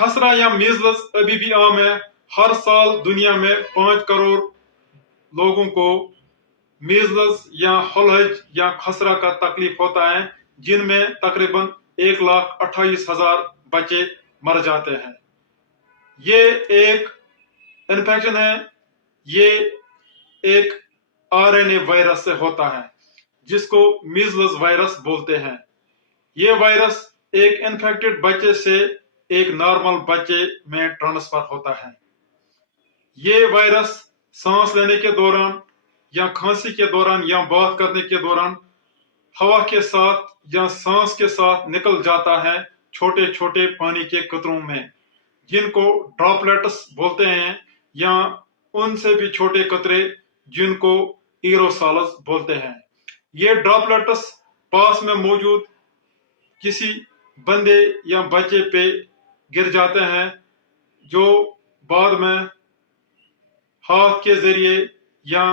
खसरा या मीजल्स अभी भी आम है। हर साल दुनिया में 5 करोड़ लोगों को मीजल्स या हलहज या खसरा का तकलीफ होता है, जिनमें तकरीबन 1,28,000 बच्चे मर जाते हैं। ये एक इन्फेक्शन है, ये एक आरएनए वायरस से होता है जिसको मीजल्स वायरस बोलते हैं। ये वायरस एक इन्फेक्टेड बच्चे से एक नॉर्मल बच्चे में ट्रांसफर होता है। ये वायरस सांस लेने के दौरान या खांसी के दौरान या बात करने के दौरान हवा के साथ या सांस के साथ निकल जाता है छोटे छोटे पानी के कतरों में, जिनको ड्रॉपलेट्स बोलते हैं, या उनसे भी छोटे कतरे जिनको एरोसॉल्स बोलते हैं। ये ड्रॉपलेट्स पास में मौजूद किसी बंदे या बच्चे पे गिर जाते हैं, जो बाद में हाथ के जरिए या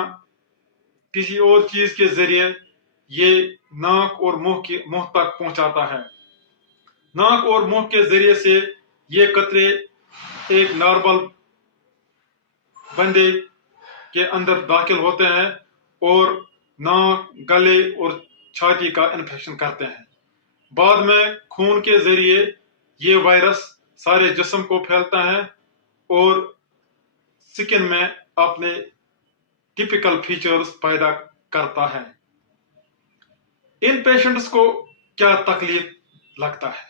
किसी और चीज के जरिए ये नाक और मुंह तक पहुंचाता है। नाक और मुंह के जरिए से ये कतरे एक नॉर्मल बंदे के अंदर दाखिल होते हैं और नाक, गले और छाती का इन्फेक्शन करते हैं। बाद में खून के जरिए ये वायरस सारे जिस्म को फैलता है और स्किन में अपने टिपिकल फीचर्स पैदा करता है। इन पेशेंट्स को क्या तकलीफ लगता है?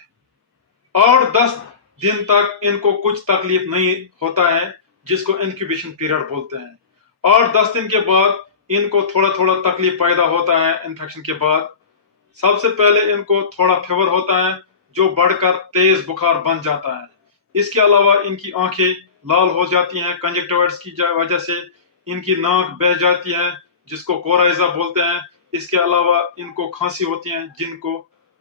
और 10 दिन तक इनको कुछ तकलीफ नहीं होता है, जिसको इंक्यूबेशन पीरियड बोलते हैं। और 10 दिन के बाद इनको थोड़ा थोड़ा तकलीफ पैदा होता है इन्फेक्शन के बाद। सबसे पहले इनको थोड़ा फीवर होता है जो बढ़कर तेज बुखार बन जाता है। इसके अलावा इनकी आंखें लाल हो जाती हैं कंजक्टिवाइटिस की वजह से, इनकी नाक बह जाती है जिसको कोराइजा बोलते हैं। इसके अलावा इनको खांसी होती है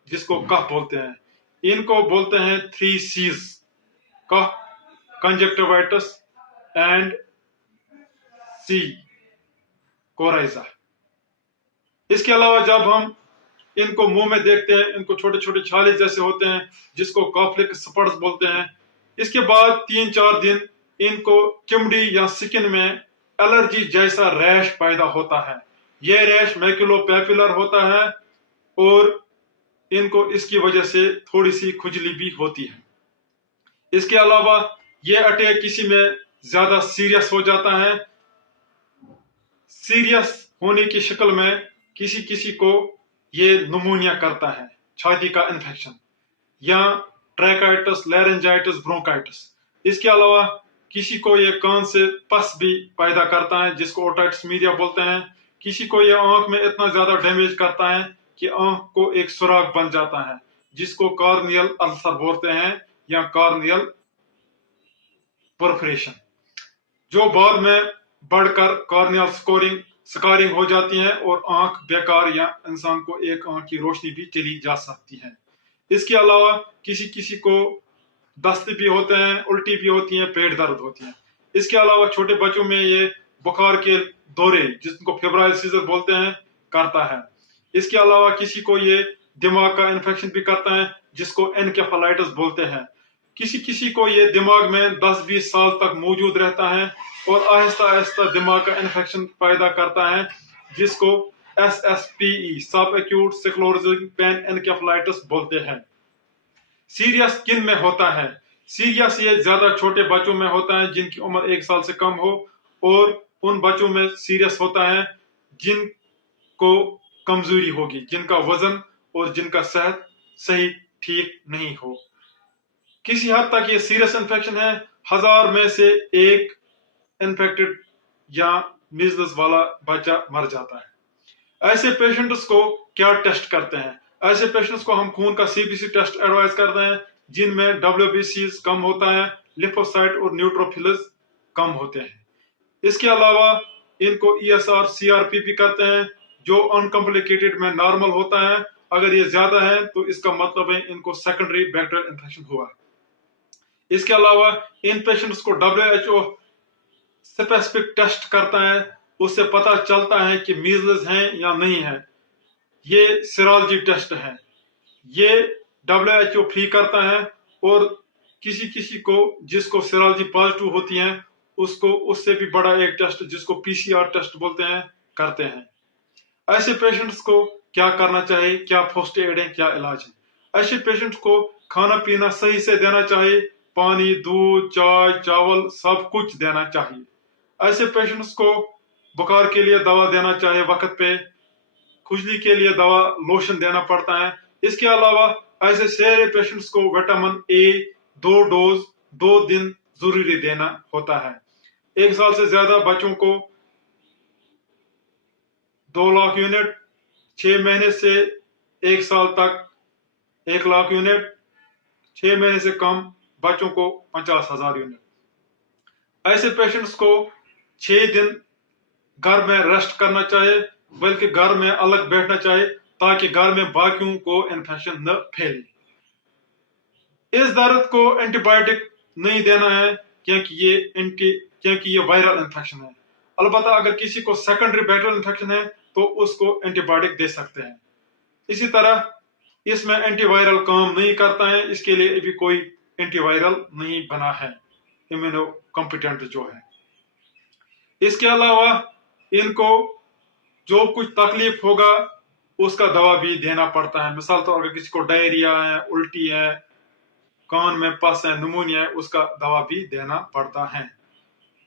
जिसको कफ बोलते हैं। इनको बोलते हैं 3 C's, cough, conjunctivitis and C, coryza. इसके अलावा जब हम इनको मुंह में देखते हैं, इनको छोटे छोटे छाले जैसे होते हैं जिसको कॉफ्लिक स्पर्स बोलते हैं। इसके बाद 3-4 दिन इनको चमड़ी या स्किन में एलर्जी जैसा रैश पैदा होता है। यह रैश मैक्युलोपैपुलर होता है और इनको इसकी वजह से थोड़ी सी खुजली भी होती है। इसके अलावा यह अटैक किसी में ज्यादा सीरियस हो जाता है। सीरियस होने की शक्ल में किसी किसी को ये निमोनिया करता है, छाती का इन्फेक्शन, या ट्रैकाइटिस, लैरेंजाइटिस, ब्रोंकाइटिस। इसके अलावा किसी को ये कान से पस भी पैदा करता है जिसको ओटाइटिस मीडिया बोलते हैं। किसी को ये आंख में इतना ज्यादा डैमेज करता है कि आंख को एक सुराख बन जाता है जिसको कॉर्नियल अल्सर बोलते हैं या कॉर्नियल परफोरेशन, जो बाद में बढ़कर कॉर्नियल स्कारिंग हो जाती है और आंख बेकार या इंसान को एक आंख की रोशनी भी चली जा सकती है। इसके अलावा किसी किसी को दस्त भी होते हैं, उल्टी भी होती है, पेट दर्द होती है। इसके अलावा छोटे बच्चों में ये बुखार के दौरे, जिसको फेब्राइल सीजर बोलते हैं, करता है। इसके अलावा किसी को ये दिमाग का इन्फेक्शन भी करता है जिसको एनकेफेलाइटिस बोलते हैं। किसी किसी को ये दिमाग में 10-20 साल तक मौजूद रहता है और आहिस्ता आहिस्ता दिमाग का इन्फेक्शन पैदा करता है जिसको SSPE, सब एक्यूट स्क्लेरोटिक पेन एनकेफेलाइटिस बोलते हैं। सीरियस किन में होता है? सीरियस ये ज्यादा छोटे बच्चों में होता है जिनकी उम्र 1 साल से कम हो, और उन बच्चों में सीरियस होता है जिनको कमजोरी होगी, जिनका वजन और जिनका सेहत सही ठीक नहीं हो। किसी हद तक ये सीरियस इन्फेक्शन है। 1000 में से 1 इन्फेक्टेड या मीजल्स वाला बच्चा मर जाता है। ऐसे पेशेंट्स को क्या टेस्ट करते हैं? ऐसे पेशेंट्स को हम खून का CBC टेस्ट एडवाइज करते हैं जिनमें WBC कम होता है, लिपोसाइट और न्यूट्रोफिल्स कम होते हैं। इसके अलावा इनको ESR CRP भी करते हैं जो अनकॉम्प्लिकेटेड में नॉर्मल होता है। अगर ये ज्यादा है तो इसका मतलब है इनको सेकेंडरी बैक्टीरियल इन्फेक्शन हुआ। इसके अलावा इन पेशेंट्स को WHO स्पेसिफिक टेस्ट करता है, उससे पता चलता है कि मीजल्स हैं या नहीं है। ये सीरोलॉजी टेस्ट है, ये WHO फ्री करता है और किसी किसी को जिसको सीरोलॉजी पॉजिटिव होती है उसको उससे भी बड़ा एक टेस्ट जिसको पीसीआर टेस्ट बोलते हैं करते हैं। ऐसे पेशेंट्स को क्या करना चाहिए, क्या फर्स्ट एड है, क्या इलाज है। ऐसे पेशेंट्स को खाना पीना सही से देना चाहिए, पानी, दूध, चाय, चावल सब कुछ देना चाहिए। ऐसे पेशेंट्स को बुखार के लिए दवा देना चाहिए वक्त पे, खुजली के लिए दवा लोशन देना पड़ता है। इसके अलावा ऐसे सारे पेशेंट्स को विटामिन ए 2 डोज 2 दिन जरूरी देना होता है। 1 साल से ज्यादा बच्चों को 2 लाख यूनिट, 6 महीने से 1 साल तक 1 लाख यूनिट, 6 महीने से कम बच्चों को 50,000 यूनिट। ऐसे पेशेंट्स को 6 दिन घर में रेस्ट करना चाहिए, बल्कि घर में अलग बैठना चाहिए ताकि घर में बाकियों को इन्फेक्शन न फैले। इस दर्द को एंटीबायोटिक नहीं देना है क्योंकि ये वायरल इन्फेक्शन है। अलबत्ता अगर किसी को सेकेंडरी बैक्टीरियल इन्फेक्शन है तो उसको एंटीबायोटिक दे सकते हैं। इसी तरह इसमें एंटीवायरल काम नहीं करता है, इसके लिए अभी कोई एंटीवायरल नहीं बना है इम्यूनो कॉम्पिटेंट जो है। इसके अलावा इनको जो कुछ तकलीफ होगा उसका दवा भी देना पड़ता है। मिसाल तो अगर किसी को डायरिया है, उल्टी है, कान में पस है, निमोनिया है, उसका दवा भी देना पड़ता है।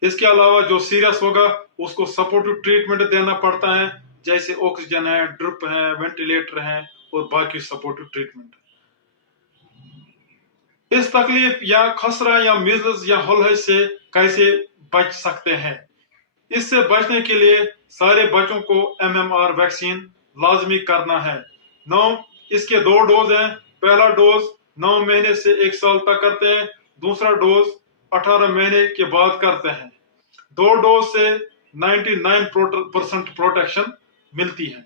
इसके अलावा जो सीरियस होगा उसको सपोर्टिव ट्रीटमेंट देना पड़ता है, जैसे ऑक्सीजन है, ड्रिप है, वेंटिलेटर है और बाकी सपोर्टिव ट्रीटमेंट। इस तकलीफ या खसरा या मीजल्स या होलहज से कैसे बच सकते हैं? इससे बचने के लिए सारे बच्चों को MMR वैक्सीन लाजमी करना है। इसके 2 डोज हैं। पहला डोज 9 महीने से 1 साल तक करते हैं, दूसरा डोज 18 महीने के बाद करते हैं। 2 डोज से 99% प्रोटेक्शन मिलती है।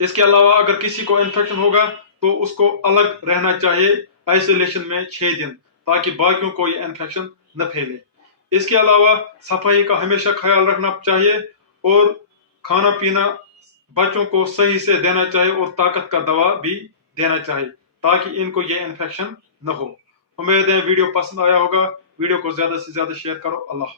इसके अलावा अगर किसी को इन्फेक्शन होगा तो उसको अलग रहना चाहिए आइसोलेशन में 6 दिन, ताकि बाकियों को ये इन्फेक्शन न फैले। इसके अलावा सफाई का हमेशा ख्याल रखना चाहिए और खाना पीना बच्चों को सही से देना चाहिए और ताकत का दवा भी देना चाहिए ताकि इनको ये इन्फेक्शन न हो। उम्मीद है वीडियो पसंद आया होगा। वीडियो को ज्यादा से ज्यादा शेयर करो। अल्लाह।